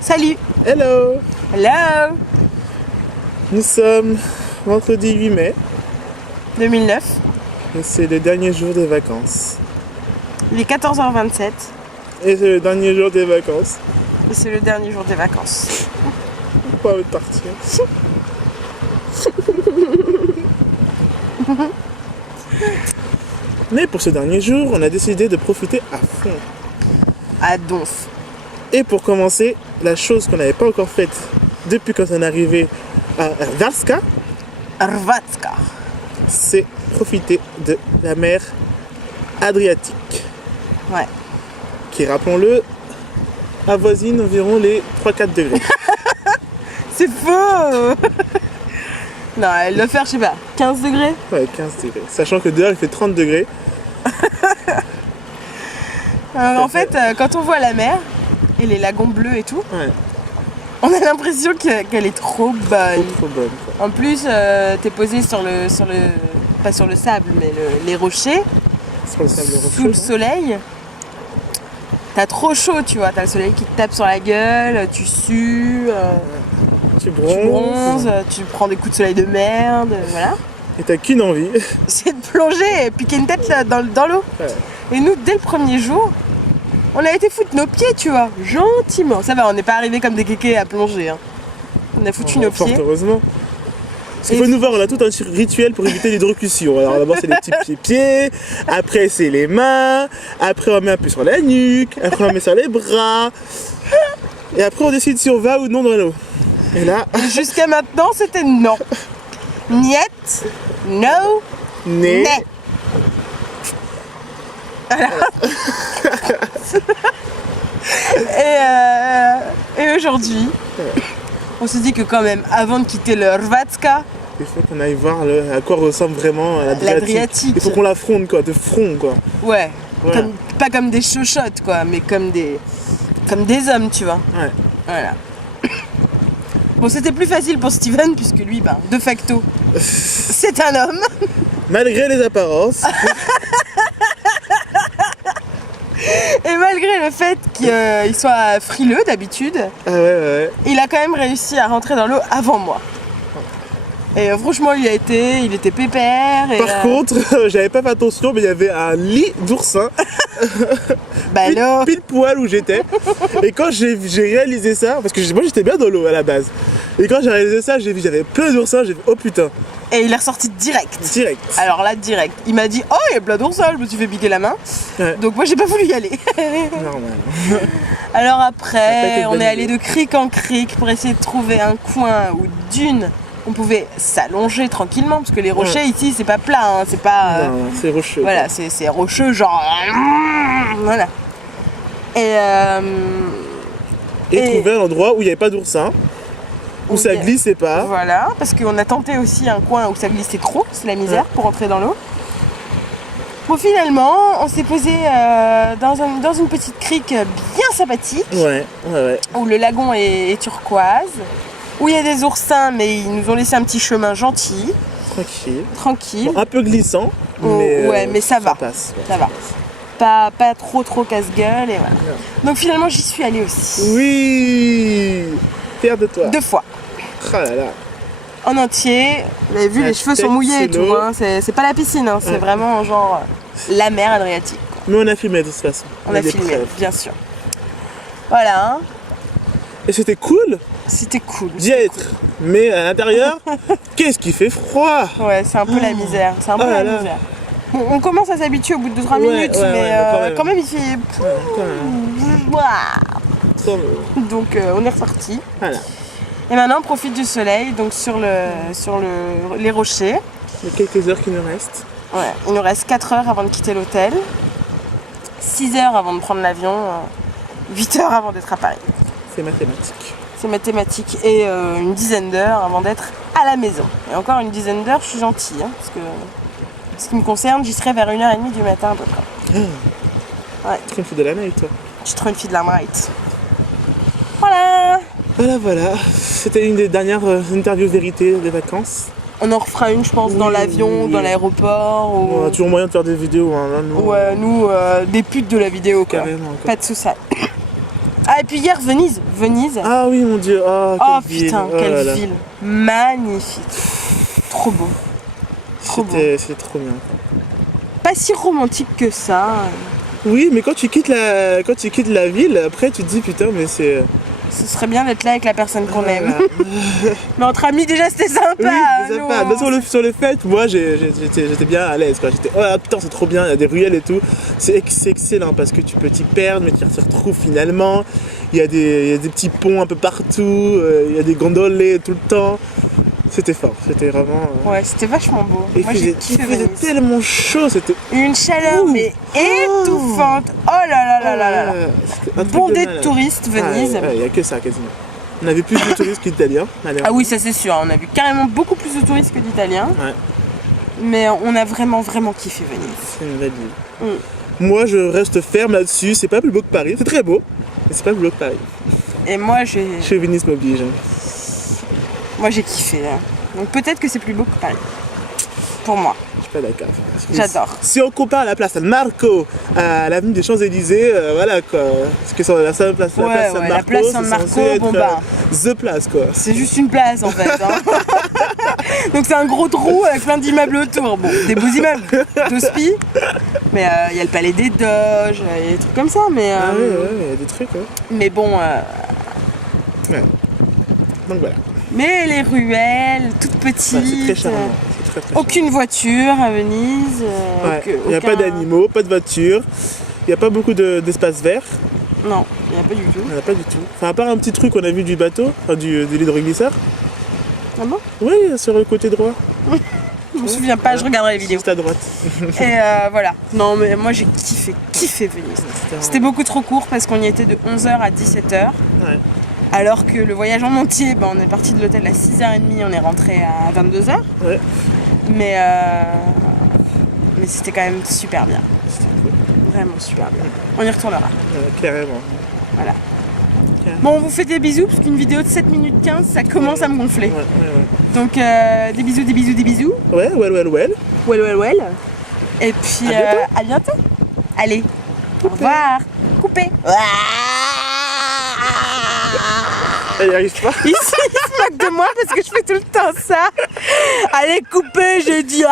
Salut. Hello. Hello. Nous sommes vendredi 8 mai 2009. et c'est le dernier jour des vacances. Il est 14h27 Et c'est le dernier jour des vacances. et c'est le dernier jour des vacances. Pas envie de partir. Mais pour ce dernier jour, on a décidé de profiter à fond. À donf. Et pour commencer, la chose qu'on n'avait pas encore faite depuis quand on est arrivé à Varska, Hrvatska. c'est profiter de la mer Adriatique, Ouais. qui, rappelons-le, avoisine environ les 3-4 degrés. C'est faux. Non, elle doit faire, je sais pas, 15 degrés. Ouais, 15 degrés. Sachant que dehors il fait 30 degrés. En fait, quand on voit la mer et les lagons bleus et tout, Ouais, on a l'impression qu'elle est trop bonne. trop bonne quoi. En plus, t'es posé sur le, pas sur le sable, mais les rochers, Sur le sable sous le rocheux. soleil. T'as trop chaud, tu vois. T'as le soleil qui te tape sur la gueule, tu sues, Tu tu bronzes. bronzes, tu prends des coups de soleil de merde, voilà. Et t'as qu'une envie. C'est de plonger et piquer une tête là, dans l'eau. Ouais. Et nous, dès le premier jour, on a été foutre nos pieds, tu vois, gentiment. Ça va, on n'est pas arrivé comme des kékés à plonger. Hein. On a foutu nos Fort pieds. heureusement. Parce qu'il Et- faut nous voir, on a tout un rituel pour éviter l'hydrocution. Alors d'abord c'est les petits pieds, après c'est les mains, après on met un peu sur la nuque, après on met sur les bras. Et après on décide si on va ou non dans l'eau. Et là, Et jusqu'à maintenant, c'était non. Niet, no, nez. né. Et aujourd'hui, on se dit que quand même, avant de quitter le Hrvatska, Il faut qu'on aille voir à quoi ressemble vraiment L'Adriatique. Il faut qu'on l'affronte quoi, de front quoi. ouais, Voilà. pas comme des chochottes quoi, mais comme des hommes, tu vois. Ouais. Voilà. Bon, c'était plus facile pour Steven puisque lui, ben, de facto, c'est un homme. Malgré les apparences. Et malgré le fait qu'il soit frileux d'habitude, Ah ouais. il a quand même réussi à rentrer dans l'eau avant moi. Et franchement, il était pépère. Et, Par contre, j'avais pas fait attention, mais il y avait un lit d'oursin bah alors, pile poil où j'étais. Et quand j'ai réalisé ça, parce que moi j'étais bien dans l'eau à la base. Et quand j'ai réalisé ça, j'ai vu j'avais plein d'oursins, j'ai fait oh putain, et il est ressorti direct. direct. Alors là, direct. Il m'a dit, oh, il y a plein d'oursins, je me suis fait piquer la main. Ouais. Donc moi, j'ai pas voulu y aller. Normal. Alors T'as pas après, été on bonne est allé idée. de crique en crique pour essayer de trouver un coin ou dune. On pouvait s'allonger tranquillement, parce que les rochers ici, c'est pas plat, hein, c'est pas... Non, c'est rocheux. Voilà, c'est rocheux, genre... Voilà. Et et- Trouver un endroit où il n'y avait pas d'oursin, où ça glissait pas. voilà, parce qu'on a tenté aussi un coin où ça glissait trop, c'est la misère pour entrer dans l'eau. Bon, finalement, on s'est posé dans une petite crique bien sympathique, Ouais. où le lagon est turquoise, où il y a des oursins, mais ils nous ont laissé un petit chemin gentil, Tranquille. tranquille. Bon, un peu glissant, Oh, mais, ouais, mais ça va. passe. Ouais. Ça va. Pas trop casse-gueule, et voilà. Donc finalement, j'y suis allée aussi. Oui, fier de toi. 2 fois. Oh là là. En entier. Vous avez vu, La les cheveux tête sont mouillés et sous tout. l'eau. Hein. C'est pas la piscine, hein. C'est Ouais. vraiment genre la mer Adriatique. Mais on a filmé de toute façon. On a des filmé, preuves. bien sûr. Voilà, hein. Et c'était cool C'était cool. d'y être. Mais à l'intérieur, qu'est-ce qui fait froid? Ouais, c'est un peu la misère. C'est un peu Oh la là là. misère. Bon, on commence à s'habituer au bout de 2-3 Ouais, minutes, ouais, mais ouais, quand même il fait. Quand même. Quand même. Donc on est reparti. Voilà. Et maintenant on profite du soleil, donc sur les rochers. Les quelques heures qui nous restent. Ouais, il nous reste 4 heures avant de quitter l'hôtel, 6 heures avant de prendre l'avion, 8 heures avant d'être à Paris. C'est mathématique. C'est mathématique. Et une dizaine d'heures avant d'être à la maison. Et encore une dizaine d'heures, je suis gentille, hein, parce que ce qui me concerne, j'y serai vers 1h30 du matin à peu près. Ouais, Tu es une fille de la night, toi. je suis trop une fille de la night. Voilà. Voilà. C'était une des dernières interviews vérité des vacances. On en refera une, je pense, dans Oui, l'avion, oui. dans l'aéroport. On a toujours moyen de faire des vidéos. Hein, là, nous, Ouais, nous, des putes de la vidéo, quoi. Carrément, quoi. Pas de soucis. et puis hier, Venise. Ah oui, mon Dieu. Oh Quelle ville. putain, Oh là quelle là. ville. Magnifique. Trop beau. Trop beau. C'était trop bien. Pas si romantique que ça. Oui, mais quand tu quittes la ville, après tu te dis putain, mais c'est. Ce serait bien d'être là avec la personne qu'on aime. Voilà. Mais entre amis, déjà, c'était sympa. Oui, c'est nous, sympa. on- Mais sur le fait, moi j'étais bien à l'aise. Quoi. J'étais, oh là, putain, c'est trop bien, il y a des ruelles et tout. C'est excellent parce que tu peux t'y perdre, mais tu t'y retrouves finalement. Il y a des petits ponts un peu partout, il y a des gondoles tout le temps. C'était fort, c'était vraiment. Ouais, c'était vachement beau. Et Moi, il j'ai faisait kiffé Venise. tellement chaud, c'était. Une chaleur, Ouh. mais étouffante. Oh là là là là là. C'était un truc Bondé de malade. touristes, Venise. Il n'y a que ça quasiment. On avait plus de touristes qu'Italiens. Ah oui, ça c'est sûr. On a vu carrément beaucoup plus de touristes que d'Italiens. Ouais, Mais on a vraiment, vraiment kiffé Venise. c'est une belle ville. Mm. Moi je reste ferme là-dessus, c'est pas plus beau que Paris, c'est très beau, mais c'est pas plus beau que Paris. Et moi, j'ai Chez Venise m'oblige. kiffé. Hein. Donc peut-être que c'est plus beau que Paris. Pour moi. Je suis pas d'accord. J'adore. Si on compare la place San Marco à l'avenue des Champs-Élysées, voilà quoi. Parce que sur la place San Ouais, Marco, la place San c'est Marco, censé être, bon bah. the place quoi. C'est juste une place en fait. Hein. Donc c'est un gros trou avec plein d'immeubles autour. Bon, des beaux immeubles d'hospi. Mais il y a le palais des Doges, il y a des trucs comme ça. Mais, Ah oui, ouais, il y a des trucs. Ouais. mais bon. Ouais. Donc voilà. Mais les ruelles, toutes petites. Ouais, c'est très charmant. C'est très, très Aucune voiture à Venise. charmant. Ouais. Il n'y a pas d'animaux, pas de voitures. Il n'y a pas beaucoup d'espace vert. Non, il n'y a pas du tout. Il n'y en a pas du tout. Enfin, à part un petit truc qu'on a vu du bateau, enfin de l'hydroglisseur. Ah bon? Oui, sur le côté droit. Je me souviens pas, je regarderai les vidéos. Juste à droite. Et voilà. Non, mais moi j'ai kiffé Venise. C'était beaucoup trop court parce qu'on y était de 11h à 17h. Ouais. Alors que le voyage en entier, on est parti de l'hôtel à 6h30, on est rentré à 22h. Ouais. Mais c'était quand même super bien. C'était cool. Vraiment super bien. On y retournera. Carrément. Voilà. Bon, on vous fait des bisous parce qu'une vidéo de 7 minutes 15, ça commence à me gonfler. Ouais. Donc des bisous, des bisous, des bisous. Ouais, well. Well. Et puis à bientôt. Allez, au revoir. Coupé. Elle n'y arrive pas. Ici, il se moque de moi parce que je fais tout le temps ça. Allez, coupé, j'ai dit.